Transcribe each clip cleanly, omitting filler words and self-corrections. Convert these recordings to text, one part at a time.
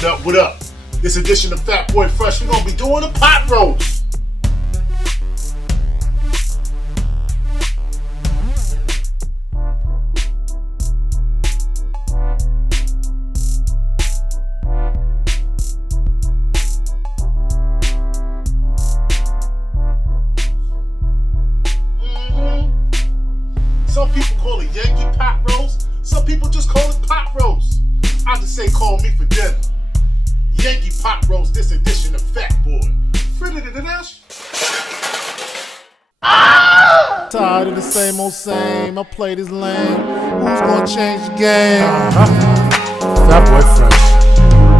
What up, what up? This edition of Fat Boy Fresh, we're gonna be doing a pot roast. Some people call it Yankee Pot Roast. Some people just call it pot roast. I just say call me for dinner. Yankee Pot Roast, this edition of Fat Boy. Tired of the same old same. I play this lame. Who's gonna change the game? Fat Boy Fresh.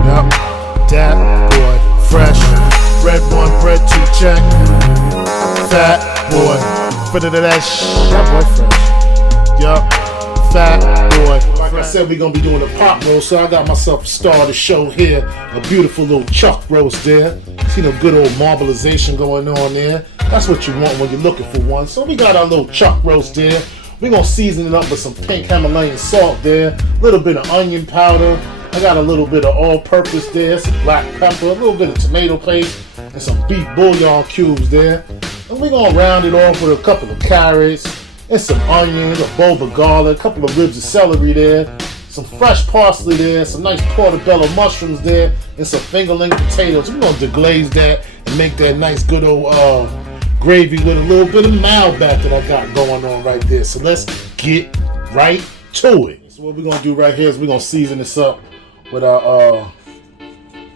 Yep. Dat Boy Fresh. Bread one, bread two, check. Fat Boy. Fat Boy Fresh. Yup. Fat Boy. Like I said, we're gonna be doing a pot roast, so I got myself a star to show here. A beautiful little chuck roast there. See the good old marbleization going on there. That's what you want when you're looking for one. So we got our little chuck roast there. We're gonna season it up with some pink Himalayan salt there. A little bit of onion powder. I got a little bit of all-purpose there, some black pepper, a little bit of tomato paste, and some beef bouillon cubes there. And we're gonna round it off with a couple of carrots, and some onions, a bulb of garlic, a couple of ribs of celery there, some fresh parsley there, some nice portobello mushrooms there, and some fingerling potatoes. We're going to deglaze that and make that nice good old gravy with a little bit of Malbec that I got going on right there. So let's get right to it. So what we're going to do right here is we're going to season this up with our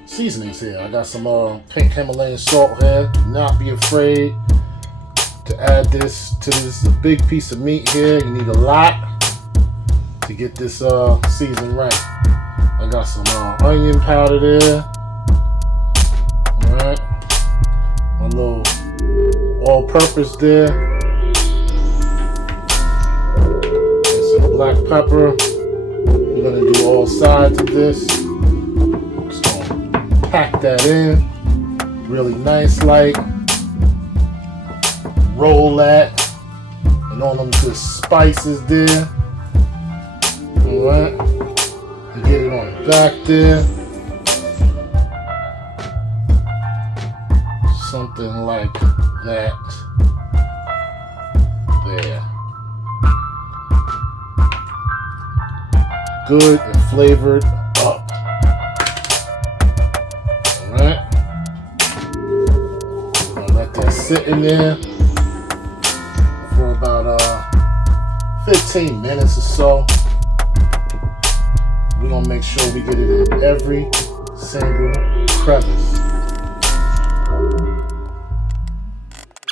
seasonings here. I got some pink Himalayan salt here. Do not be afraid to add this to this big piece of meat here. You need a lot to get this seasoned right. I got some onion powder there. Alright. My little all-purpose there. And some black pepper. We're gonna do all sides of this. Just gonna pack that in. Really nice like. Roll that and all them good spices there. Alright. And get it on the back there. Something like that. There. Good and flavored up. Alright. We're gonna let that sit in there for about 15 minutes or so. We're gonna make sure we get it in every single crevice.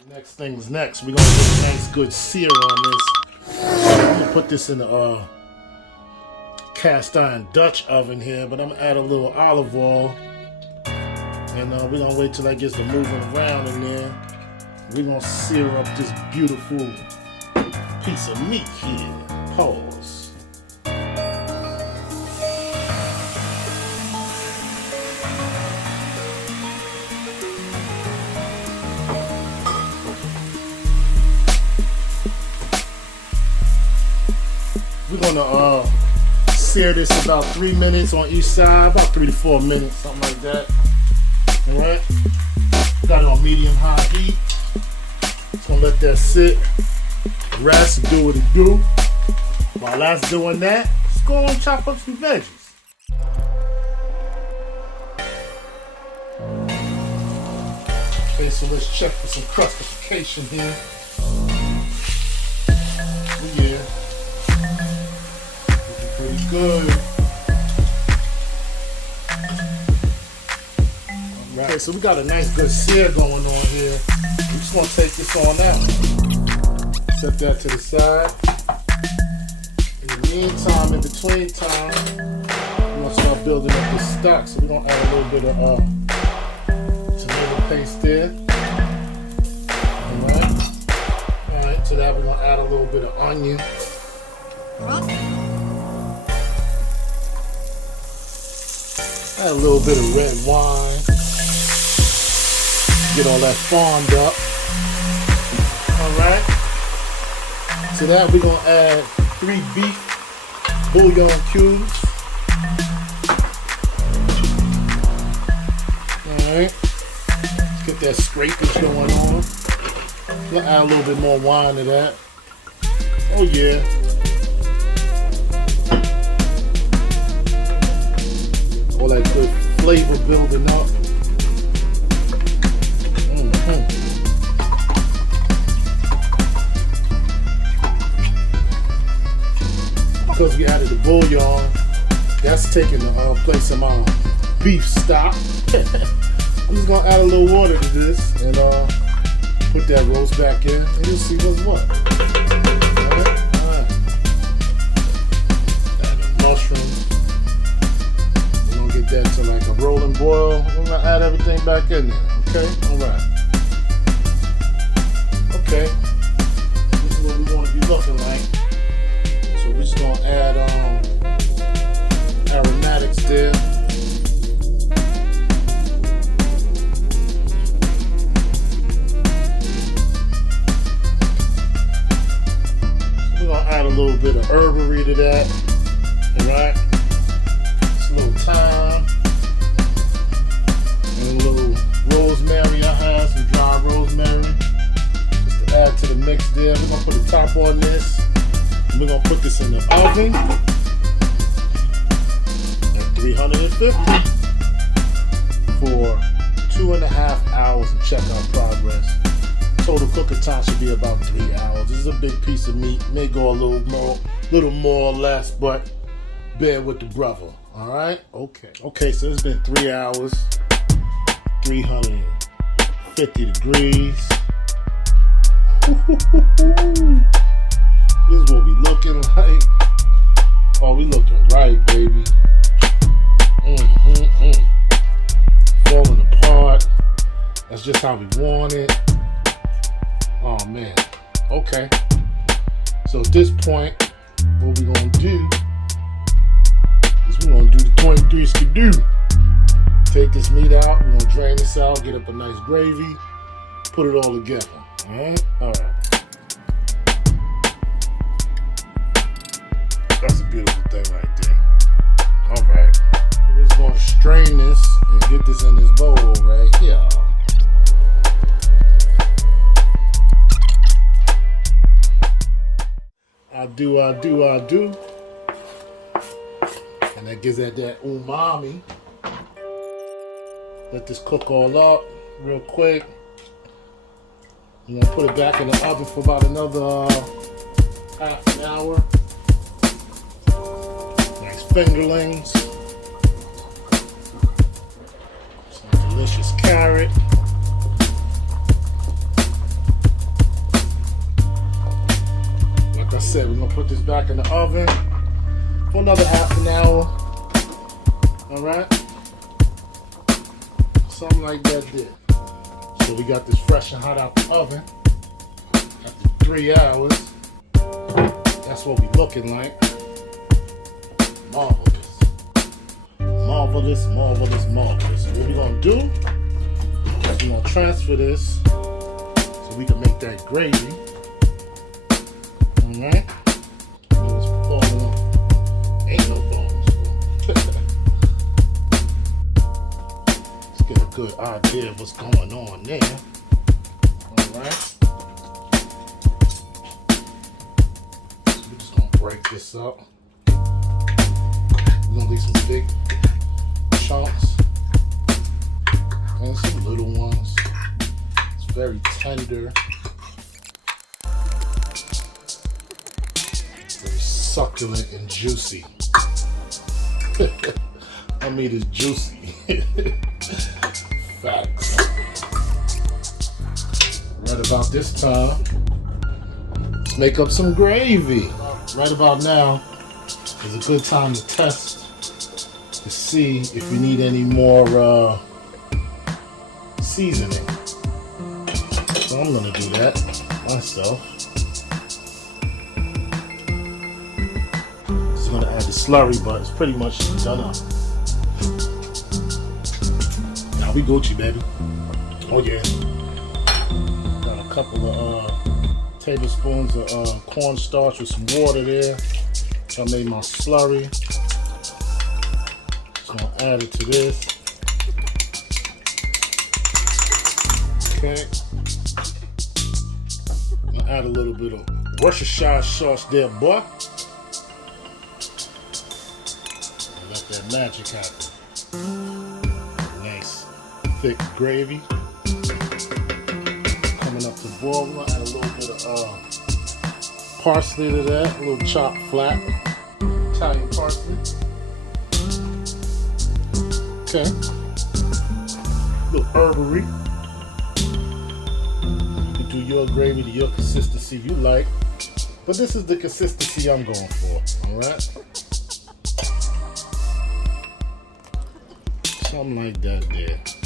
Next thing's next. We're gonna get a nice good sear on this. I'm gonna put this in the cast iron Dutch oven here, but I'm gonna add a little olive oil. And we're gonna wait till that gets to moving around in there. We're gonna sear up this beautiful piece of meat here. Pause. We're gonna sear this about 3 minutes on each side, about 3 to 4 minutes, something like that. Alright? Got it on medium-high heat. Just gonna let that sit, rest, and do what it do. While that's doing that, let's go and chop up some veggies. Okay, so let's check for some crustification here. Oh yeah. Looking pretty good. Okay, so we got a nice good sear going on here. We're just gonna take this on out. Set that to the side. In the meantime, in between time, we're gonna start building up this stock. So we're gonna add a little bit of tomato paste there. Alright, to that we're gonna add a little bit of onion. Add a little bit of red wine. Get all that farmed up. Alright. To that we're gonna add 3 beef bouillon cubes. that scrapage going on. We'll add a little bit more wine to that. Oh yeah. All that good flavor building up. Because we added the bouillon, that's taking the place of my beef stock. I'm just gonna add a little water to this and put that roast back in, and you'll see what's what. Alright. Add the mushrooms. We're gonna get that to like a rolling boil. We're gonna add everything back in there. Okay. All right. Okay. This is what we want to be looking like. So we're just gonna add aromatics there. So we're gonna add a little bit of herbery to that. Alright? Just a little thyme. And a little rosemary. I have some dry rosemary. Just to add to the mix there. We're gonna put a top on this. We're gonna put this in the oven at 350 for 2.5 hours and check our progress. Total cooking time should be about 3 hours. This is a big piece of meat. May go a little more or less, but bear with the brother. All right? Okay, so it's been 3 hours, 350 degrees. This is what we looking like. Oh, we looking right, baby. Falling apart. That's just how we want it. Oh, man. Okay. So at this point, what we're going to do is we're going to do the 23 skidoo. Take this meat out. We're going to drain this out. Get up a nice gravy. Put it all together. All right? All right. That's a beautiful thing right there. All right. We're just going to strain this and get this in this bowl right here. I do. And that gives that umami. Let this cook all up real quick. I'm going to put it back in the oven for about another half an hour. Fingerlings, some delicious carrot, like I said, we're gonna put this back in the oven for another half an hour. All right, something like that there. So we got this fresh and hot out the oven after 3 hours. That's what we looking like. Marvelous. Marvelous, marvelous, marvelous. What we're going to do is we're going to transfer this so we can make that gravy. Alright? Ain't no bones. Let's get a good idea of what's going on there. Alright? So we're just going to break this up. We're gonna leave some big chunks and some little ones. It's very tender, very succulent and juicy. I mean, it's juicy. Facts. Right about this time, let's make up some gravy. Right about now is a good time to test to see if we need any more seasoning. So I'm gonna do that myself. Just gonna add the slurry, but it's pretty much done up. Now we Gucci, baby. Oh yeah. Got a couple of tablespoons of cornstarch with some water there. I made my slurry. Just gonna add it to this. Okay. I'll add a little bit of Worcestershire sauce there, boy. And let that magic happen. Nice thick gravy. Coming up to boil. We're gonna add a little bit of parsley to that, a little chopped flat Italian parsley. Okay. A little herbery. You can do your gravy to your consistency you like, but this is the consistency I'm going for. All right. Something like that there.